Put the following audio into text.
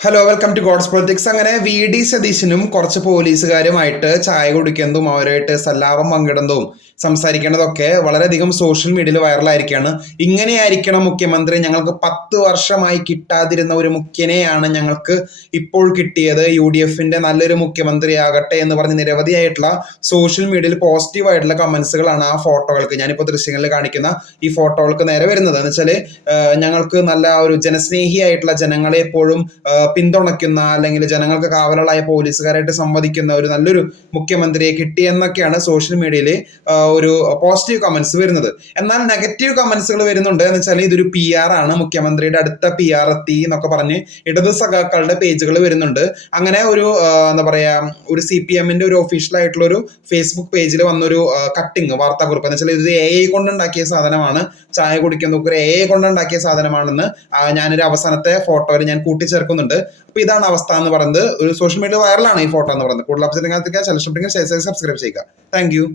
Hello, welcome to God's politics. അങ്ങനെ V D സതീശനും കുറച്ച് പോലീസുകാരുമായിട്ട് ചായ കുടിക്കുന്നതും അവരുമായിട്ട് സല്ലാപം പങ്കിടുന്നതും സംസാരിക്കേണ്ടതൊക്കെ വളരെയധികം സോഷ്യൽ മീഡിയയിൽ വൈറലായിരിക്കുകയാണ്. ഇങ്ങനെയായിരിക്കണം മുഖ്യമന്ത്രി, ഞങ്ങൾക്ക് 10 വർഷമായി കിട്ടാതിരുന്ന ഒരു മുഖ്യനെയാണ് ഞങ്ങൾക്ക് ഇപ്പോൾ കിട്ടിയത്, UDFന്റെ നല്ലൊരു മുഖ്യമന്ത്രിയാകട്ടെ എന്ന് പറഞ്ഞ് നിരവധിയായിട്ടുള്ള സോഷ്യൽ മീഡിയയിൽ പോസിറ്റീവായിട്ടുള്ള കമന്റ്സുകളാണ് ആ ഫോട്ടോകൾക്ക്, ഞാനിപ്പോൾ ദൃശ്യങ്ങളിൽ കാണിക്കുന്ന ഈ ഫോട്ടോകൾക്ക് നേരെ വരുന്നത്. എന്ന് വെച്ചാൽ ഞങ്ങൾക്ക് നല്ല ഒരു ജനസ്നേഹിയായിട്ടുള്ള, ജനങ്ങളെ എപ്പോഴും പിന്തുണയ്ക്കുന്ന, അല്ലെങ്കിൽ ജനങ്ങൾക്ക് കാവലാളായ പോലീസുകാരായിട്ട് സംവദിക്കുന്ന ഒരു നല്ലൊരു മുഖ്യമന്ത്രിയെ കിട്ടിയെന്നൊക്കെയാണ് സോഷ്യൽ മീഡിയയിൽ ഒരു പോസിറ്റീവ് കമന്റ്സ് വരുന്നത്. എന്നാൽ നെഗറ്റീവ് കമന്റ്സുകൾ വരുന്നുണ്ട്. എന്ന് വെച്ചാൽ ഇതൊരു PR ആണ്, മുഖ്യമന്ത്രിയുടെ അടുത്ത PR എത്തി എന്നൊക്കെ പറഞ്ഞ് ഇടത് സഖാക്കളുടെ പേജുകൾ വരുന്നുണ്ട്. അങ്ങനെ ഒരു എന്താ പറയാ, ഒരു CPMന്റെ ഒരു ഒഫീഷ്യൽ ആയിട്ടുള്ള ഒരു ഫേസ്ബുക്ക് പേജിൽ വന്നൊരു കട്ടിങ് വാർത്താക്കുറിപ്പ്. എന്ന് വെച്ചാൽ ഇത് AI കൊണ്ടുണ്ടാക്കിയ സാധനമാണ്, ചായ കുടിക്കുന്നതൊക്കെ ഒരു AI കൊണ്ടുണ്ടാക്കിയ സാധനമാണെന്ന് ഞാനൊരു അവസാനത്തെ ഫോട്ടോയിൽ ഞാൻ കൂട്ടിച്ചേർക്കുന്നുണ്ട്. അപ്പൊ ഇതാണ് അവസ്ഥ എന്ന് പറയുന്നത്. ഒരു സോഷ്യൽ മീഡിയ വൈറലാണ് ഈ ഫോട്ടോ എന്ന് പറയുന്നത്. കൂടുതൽ അപ്ഡേറ്റ് സബ്സ്ക്രൈബ് ചെയ്യുക. Thank you.